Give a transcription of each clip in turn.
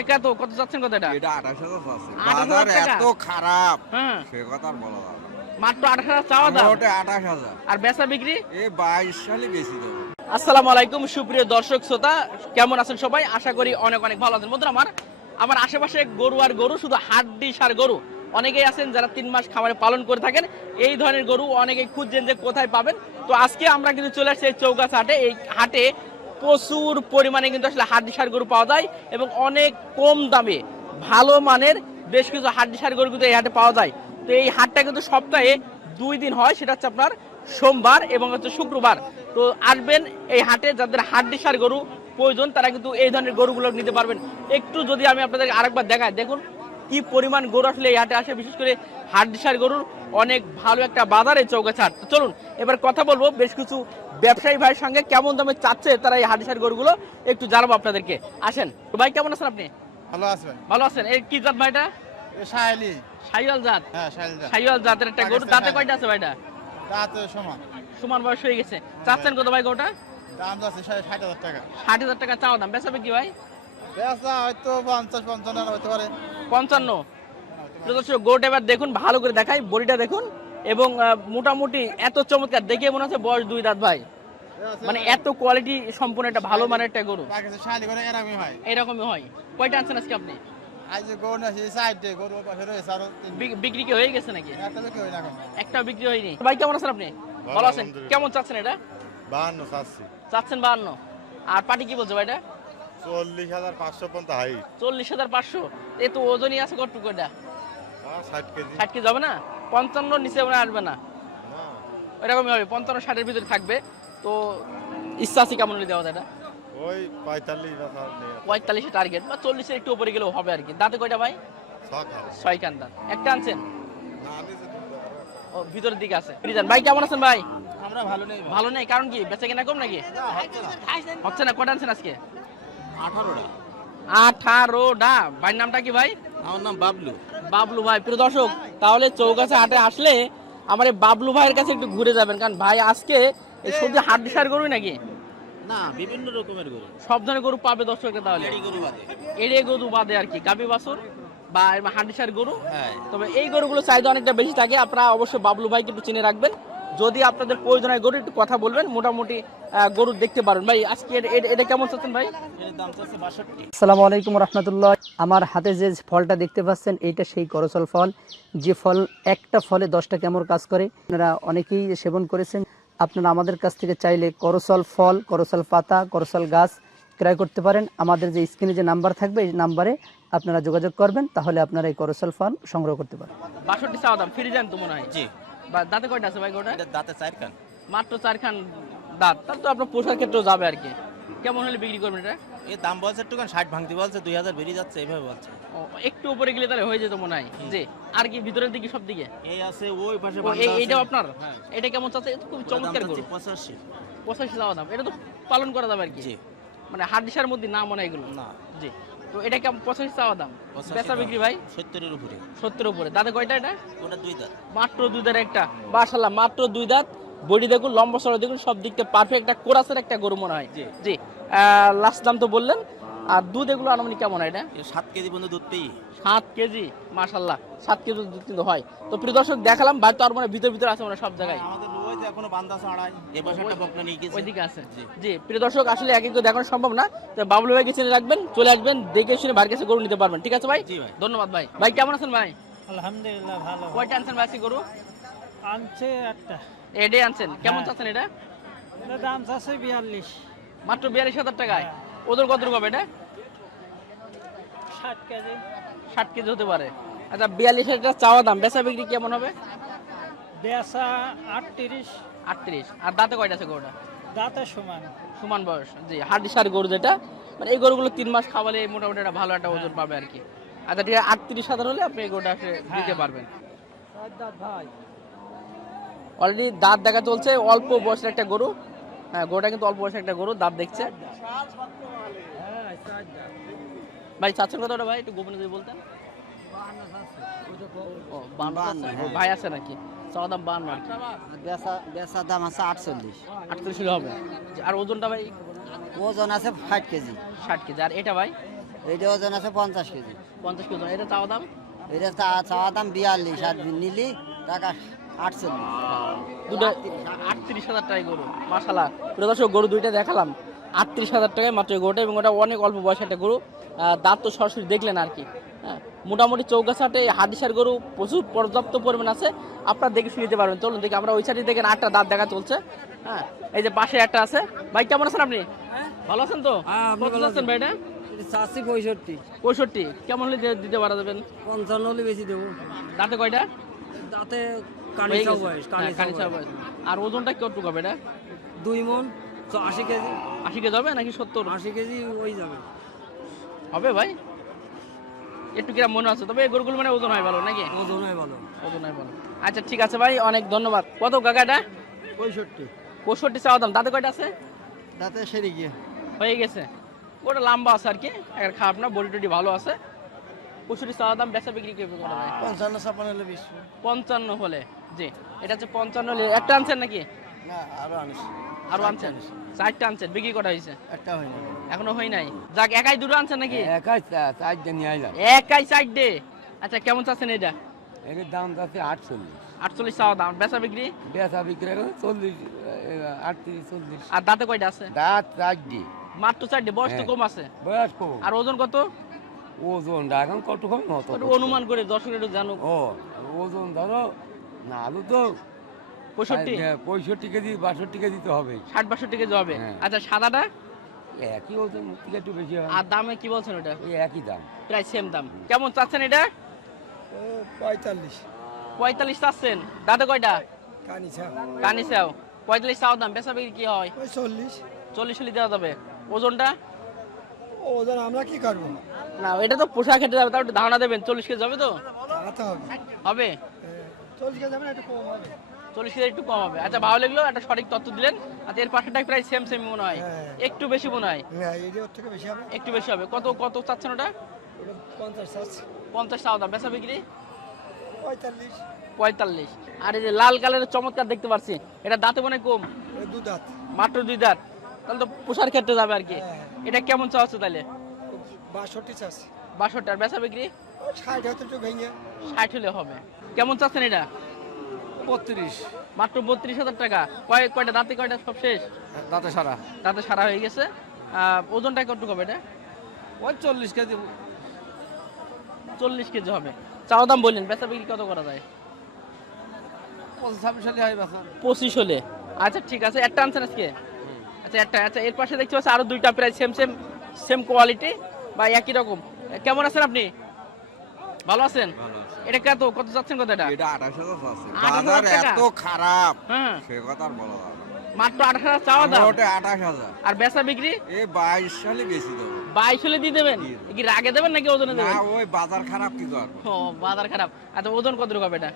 এটা কত যাচ্ছেন কত এটা? এটা 28,000 আছে। 28,000 বাজার টাকা? এত খারাপ, হ্যাঁ, সে কথা আর বলা যাবে না। মাত্র 28,000 চাওয়া দাম। ওটা 28,000, আর বেচা বিক্রি? 22 সালে বেশি দেবো। আসসালামু আলাইকুম সুপ্রিয় দর্শক শ্রোতা, কেমন আছেন সবাই? আশা করি অনেক অনেক ভালো আছেন। বন্ধুরা, আমার আশেপাশে গরু আর গরু, শুধু হাড্ডি সার গরু। অনেকেই আছেন যারা 3 মাস খামারে পালন করে থাকেন। এই ধরনের গরু অনেকেই খুঁজছেন যে কোথায় পাবেন। তো আজকে আমরা কিন্তু চলে আসছি এই চৌগাছা হাটে। এই হাটে প্রচুর পরিমাণে কিন্তু আসলে হাড্ডি সার গরু পাওয়া যায় এবং অনেক কম দামে ভালো মানের বেশ কিছু হাড্ডি সার গরু কিন্তু এই হাটে পাওয়া যায়। তো এই হাটটা কিন্তু সপ্তাহে 2 দিন হয়, সেটা হচ্ছে আপনার সোমবার এবং হচ্ছে শুক্রবার। তো আসবেন এই হাটে, যাদের হাড্ডি সার গরু প্রয়োজন তারা কিন্তু এই ধরনের গরুগুলো নিতে পারবেন। একটু যদি আমি আপনাদের আরেকবার দেখাই, দেখুন কি পরিমাণ গরু আসলে এই হাটে আসে। বিশেষ করে হাড্ডি সার গরুর অনেক ভালো একটা বাজার এই চৌগাছা হাট। তো চলুন এবার কথা বলবো বেশ কিছু ব্যবসায়ী ভাইয়ের সঙ্গে, কেমন দামে চাচ্ছে তারা এই হাড্ডি সার গরুগুলো একটু জানাবো আপনাদেরকে। আসেন তো ভাই, কেমন আছেন আপনি? ভালো আছে ভাই। ভালো আছেন। এই কি জাত ভাইটা? শাইলি। শাহিওয়াল জাত? হ্যাঁ, শাইলি জাত। শাহিওয়াল জাতের একটা গরু। দাঁতে কয়টা আছে ভাইটা? দাঁতে সমান। সমান বয়স হয়ে গেছে। চাচ্ছেন কত ভাই গরুটা? দাম যাচ্ছে 60,000 টাকা। 60,000 টাকা চাওয়া দাম। বেচাবে কি ভাই? বেচা হয়তো 50-55 হতে পারে। 55। গরুটা এবার দেখুন, ভালো করে দেখাই, বডিটা দেখুন এবং মোটামুটি এত চমৎকার, দেখে মনে হচ্ছে বয়স 2 দাঁত ভাই। মানে এত কোয়ালিটি সম্পূর্ণ একটা ভালো মানের একটা গরু। বাকি শাইলি করে এরকমই হয়। এরকমই হয়। কয়টা আনছেন আজকে আপনি? আজ যে গরু আছে সাইডে গরু পাশে রয়েছে আরো বিক্রি কি হয়ে গেছে নাকি? একটা বিক্রি হয় না এখন। একটা বিক্রি হয়নি। ভাই কেমন আছেন আপনি? ভালো আছেন। কেমন চাচ্ছেন এটা? 52 চাচ্ছি। চাচ্ছেন 52। আর পাটি কি বলছে ভাইটা? 40,500 পর্যন্ত হাই। 40,500। এই তো ওজনই আছে কতটুকু এটা? 60 কেজি। 60 কেজি যাবে না? 55 নিচে মনে আসবে না, এরকমই হবে। 55-60 এর ভিতরে থাকবে। তো ইচ্ছা আছে কেমন হলে দেওয়া যায় এটা? ওই 45 বা 45 টার্গেট বা 40 এর একটু উপরে গেলেও হবে আর কি। দাঁতে কয়টা ভাই? 6 কান দাঁত। একটা আনছেন? ও ভিতরের দিকে আছে। ভাই কেমন আছেন ভাই? আমরা ভালো নেই। ভালো নেই কারণ কি? বেচা কেনা কম নাকি? হচ্ছে না। কটা আনছেন আজকে? 18টা। 18টা। ভাইয়ের নামটা কি ভাই? আমার নাম বাবলু। বাবলু ভাই। প্রিয় দর্শক, তাহলে চৌগাছা হাটে আসলে আমার এই বাবলু ভাইয়ের কাছে একটু ঘুরে যাবেন, কারণ ভাই আজকে এই সবজি হাড্ডি সার গরুই নাকি? না, বিভিন্ন রকমের গরু। সব ধরনের গরু পাবে দর্শকরা তাহলে? এড়িয়ে গরু বাদে আর কি, গাবি বাছুর বা হাড্ডি সার গরু। হ্যাঁ। তবে এই গরুগুলো চাহিদা অনেকটা বেশি থাকে। আপনারা অবশ্যই বাবলু ভাইকে একটু চিনে রাখবেন। যদি আপনাদের প্রয়োজন হয় গরু, একটু কথা বলবেন, মোটামুটি গরু দেখতে পারেন। ভাই আজকে এটা কেমন চাচ্ছেন ভাই? এর দাম চাচ্ছে 62। আসসালামু আলাইকুম রহমতুল্লাহ। আমার হাতে যে ফলটা দেখতে পাচ্ছেন এইটা সেই করসল ফল, যে ফল একটা ফলে 10টা কেমন কাজ করে। আপনারা অনেকেই সেবন করেছেন। আপনারা আমাদের কাছ থেকে চাইলে করসল ফল, করসল পাতা, করসল গাছ ক্রয় করতে পারেন। আমাদের যে স্ক্রিনে যে নাম্বার থাকবে এই নাম্বারে আপনারা যোগাযোগ করবেন, তাহলে আপনারা এই করসল ফল সংগ্রহ করতে পারেন। 62 চাওয়া দাম। ফ্রি যান তো মনে হয়? জি। বা দাঁতে কয়টা আছে ভাই গোটা? এটা দাঁতে 4 কান। মাত্র 4 খান দাঁত। তাহলে তো আপনার পোষার ক্ষেত্রেও যাবে আর কি। কেমন হলে বিক্রি করবেন এটা? এর দাম বলছে একটু 60 ভাঙতি বলছে, 2000 বেরিয়ে যাচ্ছে এইভাবে বলছে। ও, একটু উপরে গেলে তাহলে হয়ে যেত মনে হয়। জি। আর কি ভিতরের দিকে সব দিকে? এই আছে ওই পাশে ও, বান্ধা আছে। এইটাও আপনার? হ্যাঁ। এটা কেমন চাচ্ছে? এটা তো খুব চমৎকার গরু। 85। 85 চাওয়া দাম। এটা তো পালন করা যাবে আর কি। জি। মানে হাড্ডিসার মধ্যে না মনে হয় এগুলো। না। জি। তো এটা কেমন? 85 চাওয়া দাম। 85 বেচা বিক্রি ভাই? 70 এর উপরে। 70 এর উপরে। দাঁতে কয়টা এটা? ওটা 2 দাঁত। মাত্র 2 দাঁতের একটা। মাশাআল্লাহ, মাত্র 2 দাঁত। বডি দেখুন, লম্বা চড়া দেখুন, সব দিক থেকে পারফেক্ট একটা কোরাসের একটা গরু মনে হয়। জি। লাস্ট দাম তো বললেন। আর দুধ এগুলো আনুমানিক কেমন হয় এটা? এর 7 কেজি পর্যন্ত দুধ পেয়ে। 7 কেজি। মাশাআল্লাহ, 7 কেজি দুধ কিন্তু হয়। তো প্রিয় দর্শক, দেখালাম ভাই তো আর মানে ভিতর আছে মানে সব জায়গায়। আমাদের ওই যে এখনো বান্ধা আছে আড়াই। এই পাশে একটা বকনা নিয়ে গেছে। ওইদিকে আছে। জি। জি, প্রিয় দর্শক, আসলে এক এক করে দেখানো সম্ভব না। তো বাবলু ভাইকে চিনে রাখবেন, চলে আসবেন, দেখে শুনে ভাইয়ের কাছে গরু নিতে পারবেন। ঠিক আছে ভাই? জি ভাই। ধন্যবাদ ভাই। ভাই কেমন আছেন ভাই? আলহামদুলিল্লাহ ভালো। কয়টা আনছেন ভাই আজকে গরু? আনছে একটা। এডে আনছেন। কেমন চাচ্ছেন এটা? এটা দাম চাচ্ছে 42। মাত্র 42,000 টাকায়। ওদের কত হবে এটা? 60 কেজি। 60 কেজি হতে পারে। আচ্ছা, 42,000 টাকা চাওয়া দাম। বেচা বিক্রি কেমন হবে? বেচা 38। 38। আর দাঁতে কয়টা আছে গরুটা? দাঁতে সমান। সমান বয়স। জি, হাড্ডি সার গরু যেটা, মানে এই গরুগুলো 3 মাস খাওয়ালে মোটামুটি একটা ভালো একটা ওজন পাবে আর কি। আচ্ছা ঠিক আছে, 38,000 হলে আপনি এই গরুটা দিতে পারবেন। ভাই অলরেডি দাঁত দেখা চলছে। অল্প বয়সের একটা গরু। হ্যাঁ, গরুটা কিন্তু অল্প বয়সের একটা গরু, দাঁত দেখছে। ভাই চাচ্ছেন কত ভাই? একটু গোপনে যদি বলতেন। ও, 52। ভাই আছে নাকি? চাওয়া দাম 52 আর কি। বেচা দাম আছে 48। 38 হলে হবে। আর ওজনটা ভাই? ওজন আছে 60 কেজি। 60 কেজি। আর এটা ভাই? এইটা ওজন আছে 50 কেজি। 50 কেজি ওজন। এটা চাওয়া দাম এটা চাওয়া দাম 42 আর নিলি টাকা 48। দুটো 38,000 টাকায় গরু। মাশাআল্লাহ প্রিয় দর্শক, গরু দুইটা দেখালাম 38,000 টাকায় মাত্র এই গরুটা, এবং ওটা অনেক অল্প বয়সের একটা গরু। দাঁত তো সরাসরি দেখলেন আর কি। হ্যাঁ, মোটামুটি চৌগাছাটে হাদিসার গরু প্রচুর পর্যাপ্ত পরিমাণ আছে, আপনারা দেখে শুনে নিতে পারবেন। চলুন দেখি আমরা ওই সাইডে দেখেন 8টা দাঁত দেখা চলছে। হ্যাঁ, এই যে পাশে একটা আছে। ভাই কেমন আছেন আপনি? ভালো আছেন তো? কত আছেন ভাই এটা? 65। 65 কেমন হলে দিতে পারা যাবেন? 55 হলে বেশি দেবো। দাঁতে কয়টা? দাঁতে হয়ে গেছে। হ্যাঁ, কানিচা বয়স। আর ওজনটা কতটুকু হবে এটা? 2 মণ 80 কেজি। 80 কেজি হবে নাকি 70? 80 কেজি ওই যাবে। হবে ভাই, একটু কিরম মনে আছে, তবে এই গরুগুলো মানে ওজন হয় ভালো নাকি? ওজন হয় ভালো। ওজন হয় ভালো। আচ্ছা ঠিক আছে ভাই, অনেক ধন্যবাদ। কত কাকা এটা? 65। 65 চাওয়া দাম। দাঁতে কয়টা আছে? দাঁতে সেরে গিয়ে হয়ে গেছে। ওটা লম্বা আছে আর কি, একটা খারাপ না, বডি টডি ভালো আছে। 65 চাওয়া দাম। বেচা বিক্রি করবে কত ভাই? 55 হলে 20। 55 হলে। জি, এটা হচ্ছে 55 হলে। একটা আনছেন নাকি? না আরো আনিস। আরো আনছেন? 4টা আনছেন। বিক্রি করা হয়েছে? একটা হয়নি। এখনো হয় নাই। যাক, একাই দুটো আনছেন নাকি? একাই 4 নিয়ে আইলাম। একাই 4 আচ্ছা, কেমন চাচ্ছেন এটা? এর দাম আছে 48। 48 চাওয়া দাম। বেচা বিক্রি? বেচা বিক্রি 40 38 40। আর দাঁতে কয়টা আছে? দাঁত 4 মাত্র 4। বয়স তো কম আছে। বয়স কম। আর ওজন কত? ওজন এখন কত কম হতো? একটু অনুমান করে দর্শক একটু জানুক। ও ওজন ধরো না আলু তো 65 কেজি 62 কেজি তো হবে। 60-62 কেজি হবে। হ্যাঁ। আচ্ছা, সাদাটা? একই ওজন থেকে একটু বেশি হয়। আর দামে কি বলছেন ওটা? ওই একই দাম। প্রায় সেম দাম। কেমন চাচ্ছেন এটা? 45 45 চাচ্ছেন। দাঁতে কয়টা? কানিছা কানিসাও। 45 চাওয়া দাম। বেচা বিক্রি কি হয়? ওই 40। 40 হলে দেওয়া যাবে। ওজনটা? ওজন আমরা কি করব? না, এটা তো পোশাক খেতে যাবে, তাও একটু ধারণা দেবেন। 40 কেজি যাবে তো? তাতে হবে। হবে? 40 কেজি যাবে না, একটু কম হবে। 40 কেজি একটু কম হবে। আচ্ছা, ভালো লাগলো, একটা সঠিক তথ্য দিলেন। আচ্ছা, এর পাশেটা প্রায় সেম সেম মনে হয়। হ্যাঁ। একটু বেশি মনে হয়। না এই ওর থেকে বেশি হবে। একটু বেশি হবে। কত কত চাচ্ছেন ওটা? ওটা 50 আছে। 50 চাওয়া দাম। বেচা বিক্রি? 45 45। আর এই যে লাল কালারের চমৎকার দেখতে পাচ্ছি, এটা দাঁতে মনে হয় কম, ওই 2 দাঁত। মাত্র 2 দাঁত। তাহলে তো পোষার ক্ষেত্রে যাবে আর কি। হ্যাঁ। এটা কেমন চাওয়া হচ্ছে তাহলে? 62 আছে। 62। আর বেচা বিক্রি? 60 হতে একটু ভেঙে। 60 হলে হবে। কেমন চাচ্ছেন এটা? 32 মাত্র 32,000 টাকা। কয়টা দাঁতে কয়টা সব শেষ? দাঁতে সারা। দাঁতে সারা হয়ে গেছে। ওজনটা কতটুকু হবে এটা? ওই 40 কেজি। 40 কেজি হবে। চাওয়া দাম বললেন, বেচা বিক্রি কত করা যায়? 25 সালে হয় বাসা। 25 হলে। আচ্ছা ঠিক আছে, একটা আনছেন আজকে? আচ্ছা, একটা। আচ্ছা, এর পাশে দেখতে পাচ্ছি আরো 2টা প্রায় সেম কোয়ালিটি বা একই রকম। কেমন আছেন আপনি? ভালো আছেন? এটা কত যাচ্ছেন কত এটা? এটা 28,000 আছে। 28,000 বাজার টাকা? এত খারাপ, হ্যাঁ, সে কথা আর বলা যাবে না। মাত্র 28,000 চাওয়া দাম। ওটা 28,000। আর বেচা বিক্রি? এই 22 সালে বেশি দেবো। 22 হলে দিয়ে দেবেন? কি রাগে দেবেন নাকি ওজনে না, দেবেন? ওই বাজার খারাপ কি করবো? ও, বাজার খারাপ। আচ্ছা, ওজন কতটুকু হবে এটা?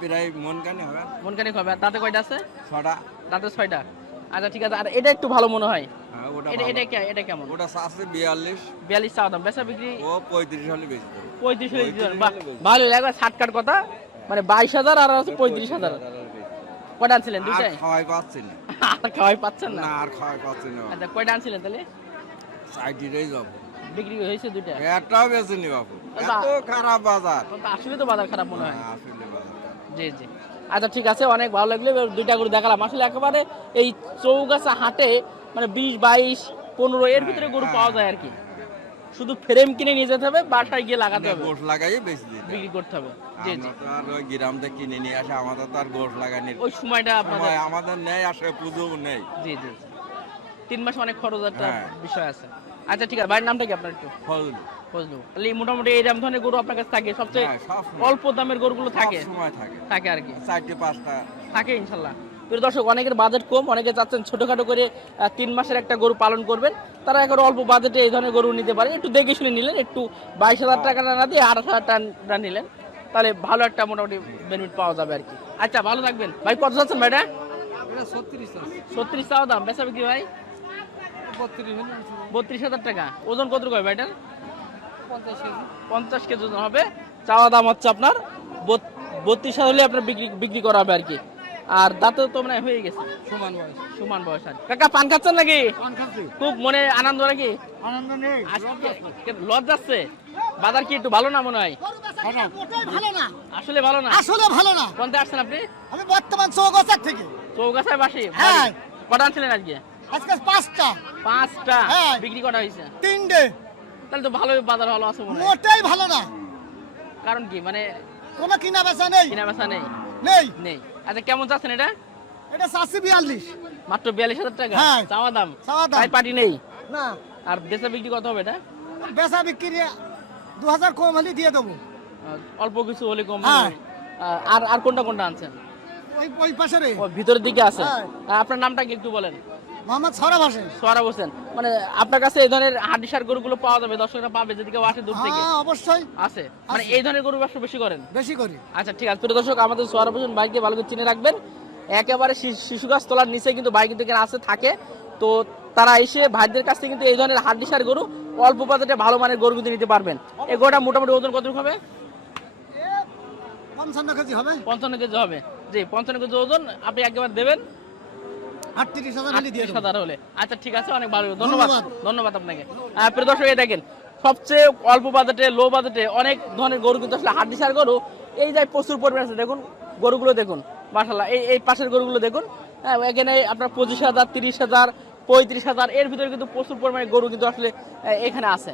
প্রায় মন কানে হবে মনকানি হবে। আর দাঁতে কয়টা আছে? 6টা। দাঁতে 6টা। আচ্ছা ঠিক আছে। আর এটা একটু ভালো মনে হয়। হ্যাঁ, ওটা এটা ভালো। এটা কেমন? ওটা আছে 42। 42 চাওয়া দাম। বেচা বিক্রি? ও 35 হলে বেশি দেবো। 35 হলে দিতে পারেন। বাহ, ভালো লাগবে। 60 কাট কথা, মানে 22,000 আর আছে 35,000। কয়টা আনছিলেন? আর দুইটাই? খাওয়াই পাচ্ছি না। আর খাওয়াই পাচ্ছেন না? না, আর খাওয়াই পাচ্ছি না। আচ্ছা, কয়টা আনছিলেন তাহলে? সাইডেই যাবো। বিক্রি হয়েছে দুইটা? একটাও বেশি নি বাবু, এত খারাপ বাজার। তো আসলে তো বাজার খারাপ মনে হয়। হ্যাঁ, আসলে বাজার খারাপ। জি জি। আচ্ছা ঠিক আছে, অনেক ভালো লাগলো। এবার 2টা গরু দেখালাম। আসলে একেবারে এই চৌগাছা হাটে মানে 20, 22, 15 এর ভিতরে গরু পাওয়া যায় আর কি। শুধু ফ্রেম কিনে নিয়ে যেতে হবে, বাসায় গিয়ে লাগাতে হবে, গোশ লাগাই বেশি দিতে বিক্রি করতে হবে। জি জি। আমরা তো আর ওই গ্রাম থেকে কিনে নিয়ে আসে, আমাদের তো আর গোশ লাগানি ওই সময়টা আপনাদের। সময় আমাদের নেই, আসে পুজো নেই। জি জি। 3 মাস অনেক খরচ একটা হ্যাঁ। বিষয় আছে। আচ্ছা ঠিক আছে, ভাইয়ের নামটা কি আপনার একটু? ফজল। বুঝলো। তাহলে মোটামুটি এই ধরনের গরু আপনার কাছে থাকে? সবচেয়ে হ্যাঁ, সব সময়। অল্প দামের গরুগুলো থাকে? সব সময় থাকে। থাকে আর কি। 4টে 5টা থাকে ইনশাল্লাহ। প্রিয় দর্শক, অনেকের বাজেট কম, অনেকে চাচ্ছেন ছোটখাটো করে 3 মাসের একটা গরু পালন করবেন, তারা এখন অল্প বাজেটে এই ধরনের গরু নিতে পারে। একটু দেখে শুনে নিলেন, একটু 22,000 টাকা না দিয়ে 28,000 টাকা নিলেন, তাহলে ভালো একটা মোটামুটি বেনিফিট পাওয়া যাবে আর কি। আচ্ছা, ভালো থাকবেন ভাই। কত যাচ্ছেন ভাইটা? এটা 36 আছে। 36 চাওয়া দাম। বেচা বিক্রি ভাই? 32 হলে 32,000 টাকা। ওজন কত হবে ভাইটার? 50 কেজি। 50 কেজি ওজন হবে। চাওয়া দাম হচ্ছে আপনার 32,000 হলে আপনার বিক্রি করা হবে আর কি। আর দাঁতও তো মানে হয়ে গেছে সমান বয়স। সমান বয়স আর কাকা পান খাচ্ছেন নাকি পান খাচ্ছি। খুব মনে আনন্দ নাকি আনন্দ নেই। লজ্জাচ্ছে বাজার কি একটু ভালো না মনে হয় খারাপ। ভালো না আসলে ভালো না আসলে ভালো না কোনতে আসছেন আপনি আমি বর্তমান চৌগাছার থেকে চৌগাছায় বাসি হ্যাঁ। কটা আনছিলেন আজকে আজকে 5টা 5টা হ্যাঁ। বিক্রি করা হয়েছে 3টে তাহলে তো ভালোই বাজার ভালো আছে মনে হয় মোটেই ভালো না কারণ কি মানে কোনো কিনা বেচা নেই কিনা বেচা নেই নেই নেই আচ্ছা কেমন চাচ্ছেন এটা এটা 442 মাত্র 42,000 টাকা হ্যাঁ। চাওয়া দাম চাওয়া দাম। তাই পার্টি নেই না আর বেচা বিক্রি কত হবে এটা বেচা বিক্রি 2000 কম হলে দিয়ে দেবো অল্প কিছু হলে কম হ্যাঁ। হবে। আর আর কোনটা কোনটা আনছেন ওই পাশে রে ও ভিতরের দিকে আছে হ্যাঁ। আপনার নামটা কি একটু বলেন মোহাম্মদ সরাব হোসেন সোয়ারা হোসেন মানে আপনার কাছে এই ধরনের হাড্ডিসার গরুগুলো পাওয়া যাবে দর্শকরা পাবে যদি কেউ আসে দূর থেকে হ্যাঁ অবশ্যই আছে মানে আছে। এই ধরনের গরু ব্যবসা বেশি করেন বেশি করি আচ্ছা ঠিক আছে প্রিয় দর্শক আমাদের সোয়ারা হোসেন বাইককে ভালো করে চিনে রাখবেন একেবারে শিশু গাছ তোলার নিচে কিন্তু বাইক কিন্তু এখানে আছে থাকে তো তারা এসে ভাইদের কাছ থেকে কিন্তু এই ধরনের হাড্ডিসার গরু অল্প বাজেটে ভালো মানের গরু কিন্তু নিতে পারবেন এই গরুটা মোটামুটি ওজন কতটুকু হবে 55 কেজি হবে 55 কেজি হবে জি 55 কেজি ওজন আপনি একেবারে দেবেন 38,000 হলে দিয়ে দেবো 38,000 হলে আচ্ছা ঠিক আছে অনেক ভালো ধন্যবাদ ধন্যবাদ। ধন্যবাদ আপনাকে প্রিয় দর্শক এই দেখেন সবচেয়ে অল্প বাজেটে লো বাজেটে অনেক ধরনের গরু কিন্তু আসলে হাড্ডিসার গরু এই যায় প্রচুর পরিমাণ আছে দেখুন গরুগুলো দেখুন মাশাআল্লাহ এই পাশের গরুগুলো দেখুন হ্যাঁ এখানে আপনার 25,000 30,000 35,000 এর ভিতরে কিন্তু প্রচুর পরিমাণে গরু কিন্তু আসলে এখানে আছে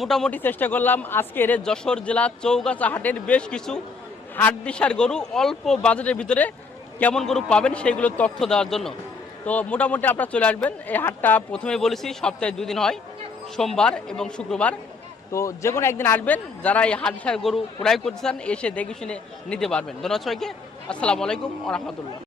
মোটামুটি চেষ্টা করলাম আজকের যশোর জেলা চৌগাছা হাটের বেশ কিছু হাড্ডিসার গরু অল্প বাজেটের ভিতরে কেমন গরু পাবেন সেইগুলো তথ্য দেওয়ার জন্য তো মোটামুটি আপনারা চলে আসবেন এই হাটটা প্রথমে বলেছি সপ্তাহে 2 দিন হয় সোমবার এবং শুক্রবার তো যে কোনো একদিন আসবেন যারা এই হাড্ডিসার গরু ক্রয় করতে চান এসে দেখে শুনে নিতে পারবেন ধন্যবাদ সবাইকে আসসালামু আলাইকুম ওয়া রাহমাতুল্লাহ।